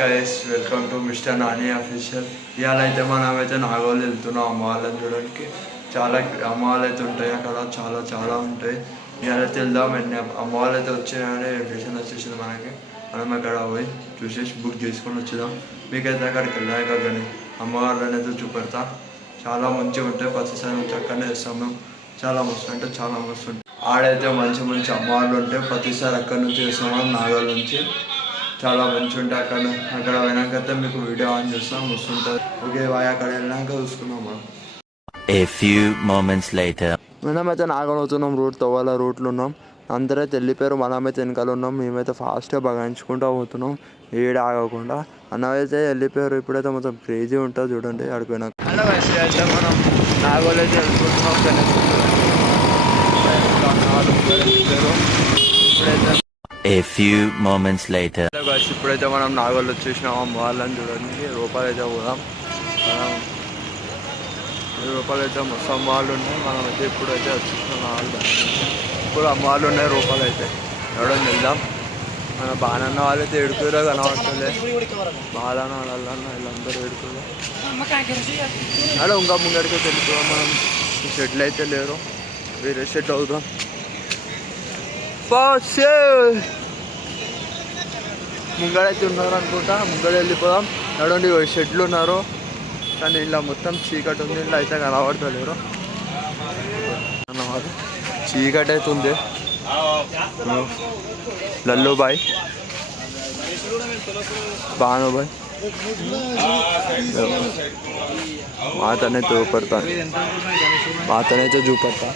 Guys welcome to mister Nani official. ఇవాళ అయితే మనమైతే నాగోల్ వెళ్తున్నాం అమ్మ వాళ్ళని చూడడానికి. చాలా అమ్మ వాళ్ళు అయితే ఉంటాయి అక్కడ, చాలా చాలా ఉంటాయి. ఇవాళ అయితే వెళ్దాం. అమ్మ వాళ్ళు అయితే వచ్చాయని స్టేషన్ వచ్చేసింది మనకి. మనం అక్కడ పోయి చూసేసి బుక్ చేసుకొని వచ్చేద్దాం. మీకైతే అక్కడికి వెళ్ళాక కానీ అమ్మ వాళ్ళని అయితే చూపెడతా. చాలా మంచిగా ఉంటాయి. ప్రతిసారి చక్కనే చేస్తాం మేము. చాలా మస్తు అంటే చాలా మస్తు ఉంటాయి. ఆడైతే మంచి మంచి అమ్మ వాళ్ళు ఉంటాయి. ప్రతిసారి అక్కడి నుంచి చేస్తాము నాగోల్ నుంచి. చాలా మంచిగా ఉంటాయి. అక్కడ పోయినాకైతే మీకు వీడియో ఆన్ చేస్తాం, వస్తుంటుంది. Okay bye. అక్కడ వెళ్ళాక చూసుకున్నాం మనం. A few moments later. మనమైతే నాగోల్ అవుతున్నాం. తవ్వాల రూట్లో ఉన్నాం. అందరైతే వెళ్ళిపోయారు. మనమైతే వెనకాల ఉన్నాం. మేమైతే ఫాస్ట్గా బగాయించుకుంటూ పోతున్నాం, ఏడు ఆగకుండా. అన్నమైతే వెళ్ళిపోయారు. ఇప్పుడైతే మొత్తం క్రేజీ ఉంటుంది చూడండి ఆడిపోయినాక. అయితే మనం నాగోల్ అయితే వెళ్తున్నాం. ఇప్పుడైతే A few moments later. ఇప్పుడైతే మనం నాగోల్ వచ్చేసినాం. అమ్మ వాళ్ళని చూడడానికి రూపాయలు అయితే పోదాం. రూపాయలు అయితే మొత్తం అమ్మ వాళ్ళు ఉన్నాయి. మనం అయితే ఇప్పుడైతే వచ్చేసినాం నాగోల్. ఇప్పుడు అమ్మ వాళ్ళు ఉన్నాయి. రూపాయలు అయితే ఎవడని వెళ్దాం. మన బాణన్న వాళ్ళు అయితే ఏడుకోరో కనబడతలే. బాలన్న వాళ్ళన్న వీళ్ళందరూ ఏడుకోరు. అలా ఇంకా ముందడికి వెళ్ళిపోదాం. మనం షెడ్లు అయితే లేరు, వేరే షెడ్ అవుతాం. ముంగడైతే ఉన్నారు అనుకుంటా. ముంగడ వెళ్ళిపోదాం. నడండి షెడ్లు ఉన్నారు, కానీ ఇలా మొత్తం చీకటి ఉంది. ఇలా అయితే కనబడతలేరు అన్నమాట. చీకటి అయితే ఉంది. లల్లుబాయ్, భానుబాయ్ మాతనైతే చూపెడతాను. మాతనైతే చూపెడతా.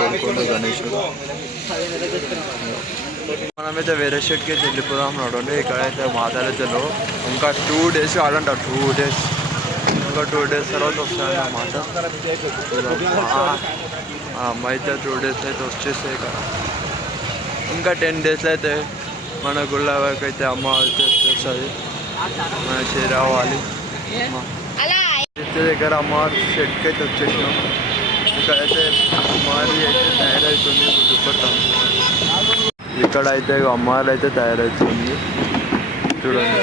కొడుకుంటూ గణేశుడు. మనమైతే వేరే షెడ్కి అయితే వెళ్ళిపోదాం. నడండి. ఇక్కడైతే మాతాలైతేలో ఇంకా 2 days కావాలంట. 2 days, ఇంకా 2 days తర్వాత వస్తాయి అన్నమాట. అమ్మ అయితే 2 days అయితే వచ్చేసాయి కదా. ఇంకా 10 days అయితే మన గుళ్ళ వరకు అయితే అమ్మ అయితే వచ్చేస్తుంది. మన చేరావాలి. దగ్గర అమ్మవారి షెడ్కి అయితే వచ్చేసినాం. ఇక్కడైతే అమ్మవారి అయితే తయారవుతుంది. చూపెడతాం. ఇక్కడైతే అమ్మవారు అయితే తయారవుతుంది చూడండి.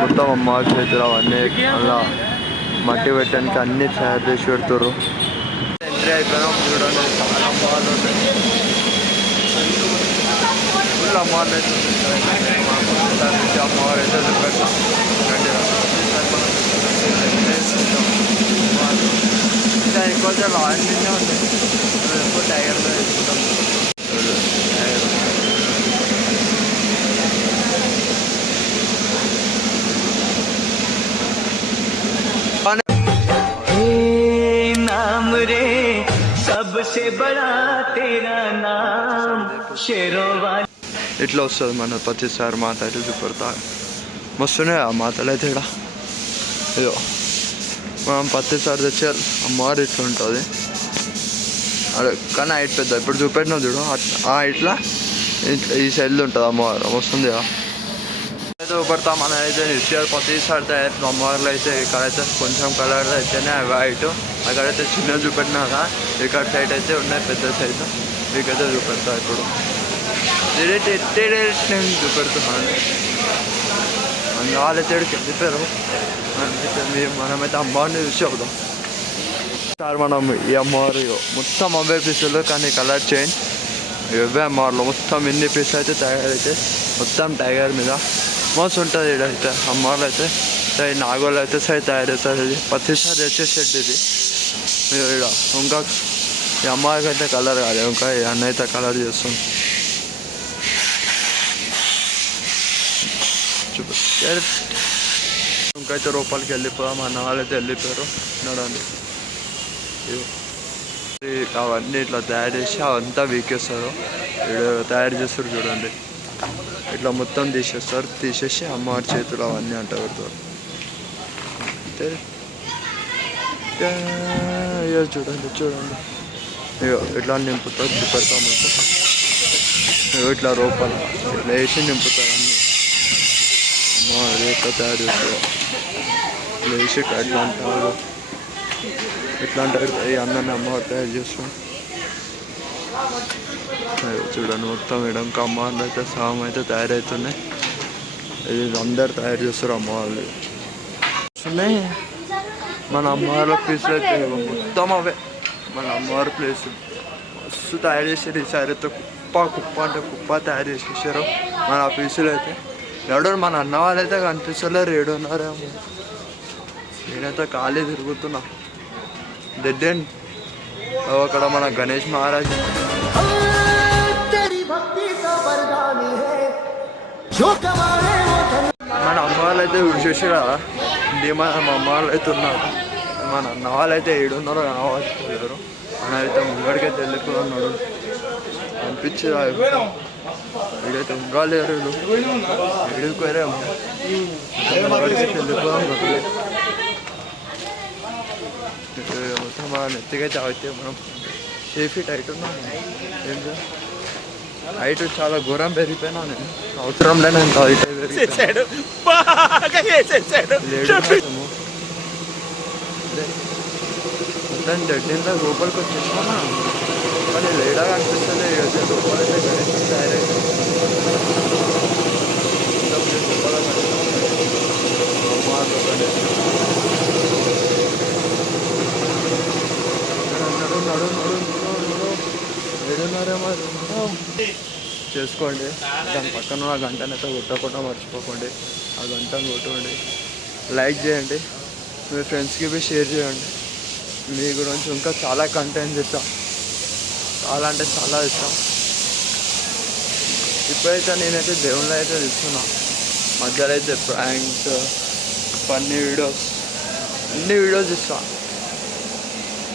మొత్తం అమ్మవారి చేతులు అవన్నీ అలా మట్టి పెట్టడానికి అన్నీ తయారు చేసి పెడతారు. ఎంట్రీ అయిపోయినాం చూడండి. అమ్మవారు ఫుల్ అమ్మవారు అయితే అమ్మవారు అయితే చూపెడతాం. ఎక్కువ లాంటినే ఉంది. ఎక్కువ టైగర్లో వేసుకుంటాం. नाम रे सबसे बड़ा तेरा नाम शेरों वाली. ఇట్లా వస్తుంది మన ప్రతిసారి మాత అయితే చూపెడతా. మస్తున్నాయి ఆ మాతలు అయితే ఇక్కడ. అయ్యో మనం ప్రతిసారి తెచ్చే అమ్మవారు ఇట్లా ఉంటుంది. అదే కానీ హైట్ పెద్ద. ఇప్పుడు చూపెట్టినా చూడు ఇట్లా ఈ సైడ్లో ఉంటుంది అమ్మవారు. వస్తుంది అయితే చూపెడతా. మనం అయితే నిశ్చయాలు ప్రతిసారి తయారు అమ్మవార్లు అయితే. ఇక్కడైతే కొంచెం కలర్ అయితేనే అవి హైట్. అక్కడైతే చిన్న చూపెట్టినాక ఇక్కడ సైడ్ అయితే ఉన్నాయి పెద్ద సైజ్. మీకైతే చూపెడతా. ఇప్పుడు నేను చూపెడుతున్నాను. వాళ్ళైతే వెళ్ళిపోయారు. మనమైతే అమ్మవారిని చూసి అవుదాం. సార్ మనం ఈ అమ్మవారు మొత్తం 50 పీసులు, కానీ కలర్ చేంజ్. ఇవే అమ్మవారిలో మొత్తం ఎన్ని పీసులు అయితే తయారైతే మొత్తం టైగర్ మీద మస్తు ఉంటుంది. ఇడైతే అమ్మవారు అయితే నాగోళ్ళు అయితే సైడ్ తయారు చేస్తారు. ఇది ప్రతిసారి వచ్చే షెడ్ ఇది. ఇక్కడ ఇంకా ఈ అమ్మవారికి అయితే కలర్ కాదు, ఇంకా అన్న అయితే కలర్ చేస్తుంది. ఇంకైతే రూపాయలకి వెళ్ళిపోదాం. అన్న వాళ్ళైతే వెళ్ళిపోయారు. నడండి. అవన్నీ ఇట్లా తయారు చేసి అవంతా వీకేస్తారు. ఇక్కడ తయారు చేస్తారు చూడండి. ఇట్లా మొత్తం తీసేస్తారు. తీసేసి అమ్మవారి చేతులు అవన్నీ అంట పెడతారు. చూడండి చూడండి. ఇట్లా నింపుతారు. చూపెడతాం. ఇట్లా రూపాయలు ఇట్లా వేసి నింపుతారు అన్నీ. ఎట్లా తయారు చేస్తారు లేచి ఎట్లా అంటారు ఎట్లా అంటారు ఈ అందరిని అమ్మవారు తయారు చేస్తాం. చూడండి మొత్తం ఎడంక అమ్మవార్లు అయితే సగం అయితే తయారవుతున్నాయి. ఇది అందరు తయారు చేస్తారు అమ్మవాళ్ళు. మన అమ్మవారి ప్లేస్లో అయితే మొత్తం అవే మన అమ్మవారి ప్లేస్ మస్తు తయారు చేసారు. ఈసారి అయితే కుప్ప అంటే కుప్ప తయారు చేసేసారు మన ఆ పీసులు అయితే. ఎవడో మన అన్న వాళ్ళు అయితే కనిపిస్తలేరు, ఏడున్నారేమో. నేనైతే ఖాళీ తిరుగుతున్నా డెడ్ ఎండ్. అక్కడ మన గణేష్ మహారాజ్ మన అమ్మ వాళ్ళు అయితే చూసి కదా మన అమ్మ వాళ్ళు అయితే ఉన్నారు. మన అన్న వాళ్ళు అయితే ఏడున్నారో కనవట్లేరు. మన అయితే ముంగడికైతే వెళ్ళిపోతున్నాడు అనిపించింది. వీడైతే ఉండాలేరు ఏడుకోరేమో ముంగడికైతే వెళ్ళిపోదాం. మొత్తం మన నెత్తికైతే అయితే మనం సేఫీ టైట్ ఉన్నాం. ఏం హైట్ చాలా ఘోరం పెరిగిపోయినా నేను అవసరం లేని ఎంత హైట్ మొత్తం జడ్డీలో లోపలికి వచ్చేసినా కానీ లేడా అనిపిస్తుంది. లోపలైతే గణేష్ తయారైతే చేసుకోండి. దాని పక్కన ఆ గంటనైతే కొట్టకుండా మర్చిపోకండి. ఆ గంటను కొట్టండి, లైక్ చేయండి, మీ ఫ్రెండ్స్కి బి షేర్ చేయండి. మీ గురించి ఇంకా చాలా కంటెంట్ ఇస్తాం, చాలా అంటే చాలా ఇస్తాం. ఇప్పుడైతే నేనైతే దేవుళ్ళు అయితే ఇస్తున్నా. మధ్యలో అయితే ప్రాంక్స్, ఫన్నీ వీడియోస్, అన్ని వీడియోస్ ఇస్తాను.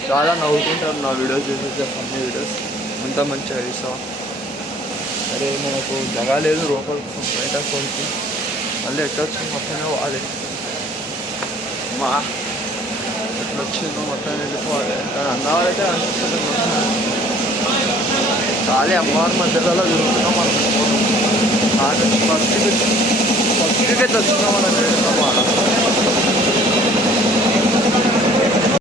చాలా నవ్వుకుంటారు నా వీడియోస్ చేసేస్తే. ఫన్నీ వీడియోస్ అంతా మంచిగా ఇస్తాం. అరే మనకు జగా లేదు లోపలికి బయట కొలికి మళ్ళీ ఎట్లా వచ్చింది మొత్తమే వాడే మా ఎట్లా వచ్చిందో మొత్తం వెళ్ళిపోవాలి. కానీ అన్నవారైతే అనిపిస్తుంది ఖాళీ అమ్మవారి మధ్యలో తిరుగుతున్నాం. మనం ఫస్ట్కి వచ్చినాం మనం